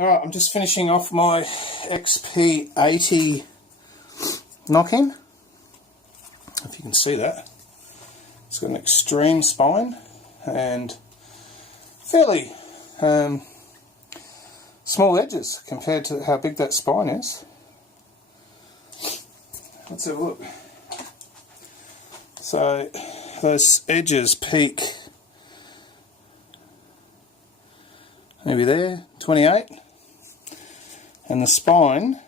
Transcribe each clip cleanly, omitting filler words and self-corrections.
Alright, I'm just finishing off my XP80 knock-in. If you can see that. It's got an extreme spine and fairly small edges compared to how big that spine is. Let's have a look. So those edges peak maybe there, 28, and the spine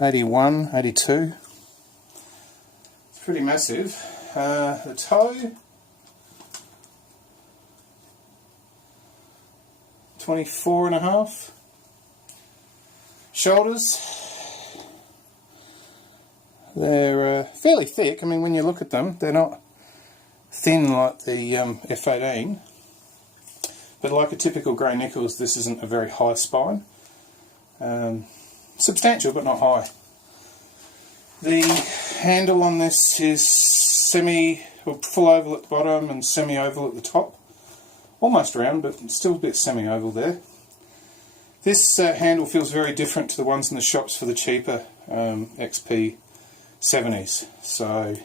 81, 82. It's pretty massive. The toe 24.5. Shoulders, they're fairly thick. I mean, when you look at them, they're not thin like the F18, but like a typical grey Nicolls, this isn't a very high spine. Substantial, but not high. The handle on this is full oval at the bottom and semi-oval at the top. Almost round, but still a bit semi-oval there. This handle feels very different to the ones in the shops for the cheaper XP70s, so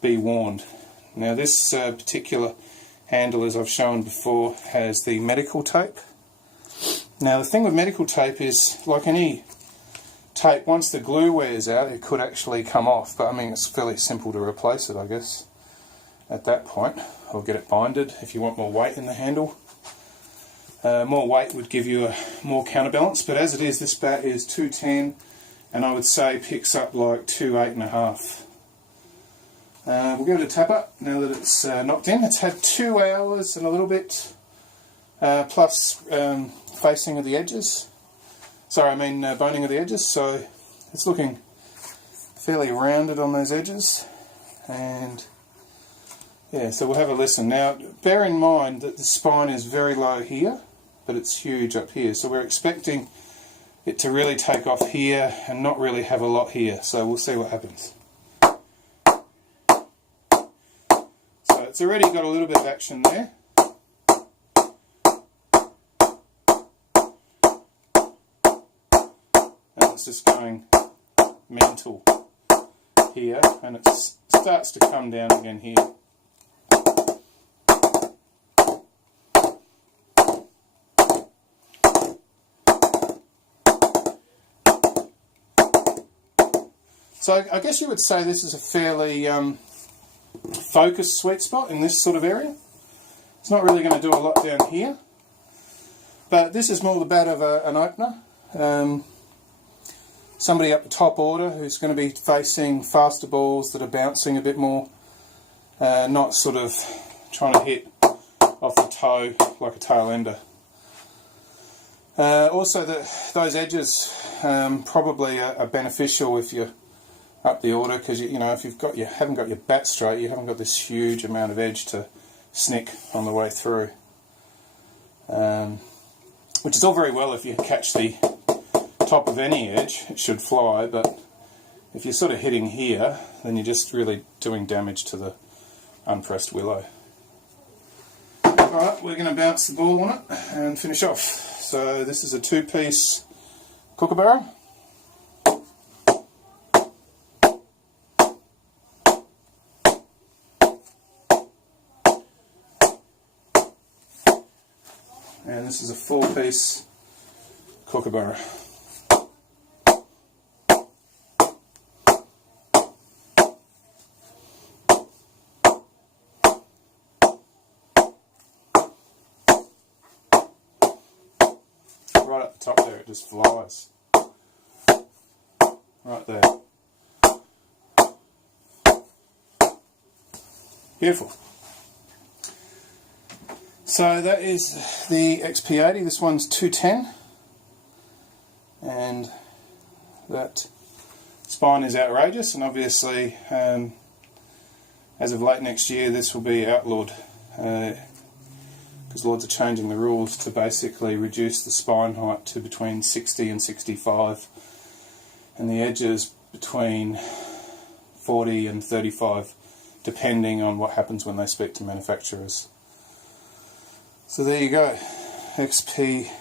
be warned. Now this particular handle, as I've shown before, has the medical tape. Now the thing with medical tape is, like any tape, once the glue wears out it could actually come off, but I mean it's fairly simple to replace it, I guess, at that point, or get it binded if you want more weight in the handle. More weight would give you a more counterbalance, but as it is, this bat is 210 and I would say picks up like 2.8.5. We'll give it a tap up now that it's knocked in. It's had 2 hours and a little bit plus facing of the edges. Sorry, I mean boning of the edges, so it's looking fairly rounded on those edges. And yeah, so we'll have a listen. Now, bear in mind that the spine is very low here, but it's huge up here. So we're expecting it to really take off here and not really have a lot here. So we'll see what happens. So it's already got a little bit of action there. And it's just going mental here, and it starts to come down again here. So I guess you would say this is a fairly focused sweet spot in this sort of area. It's not really going to do a lot down here, but this is more the bat of an opener. Somebody up the top order who's going to be facing faster balls that are bouncing a bit more, not sort of trying to hit off the toe like a tail ender. Also, those edges probably are beneficial if you're up the order, because you know, if you haven't got your bat straight, you haven't got this huge amount of edge to snick on the way through. Which is all very well if you catch the top of any edge, it should fly, but if you're sort of hitting here, then you're just really doing damage to the unpressed willow. Alright, we're going to bounce the ball on it and finish off. So this is a 2-piece kookaburra. And this is a 4-piece kookaburra. Right at the top there, it just flies. Right there. Beautiful. So that is the XP80. This one's 210, and that spine is outrageous, and obviously as of late next year this will be outlawed, because Lords are changing the rules to basically reduce the spine height to between 60 and 65 and the edges between 40 and 35, depending on what happens when they speak to manufacturers. So there you go. XP80.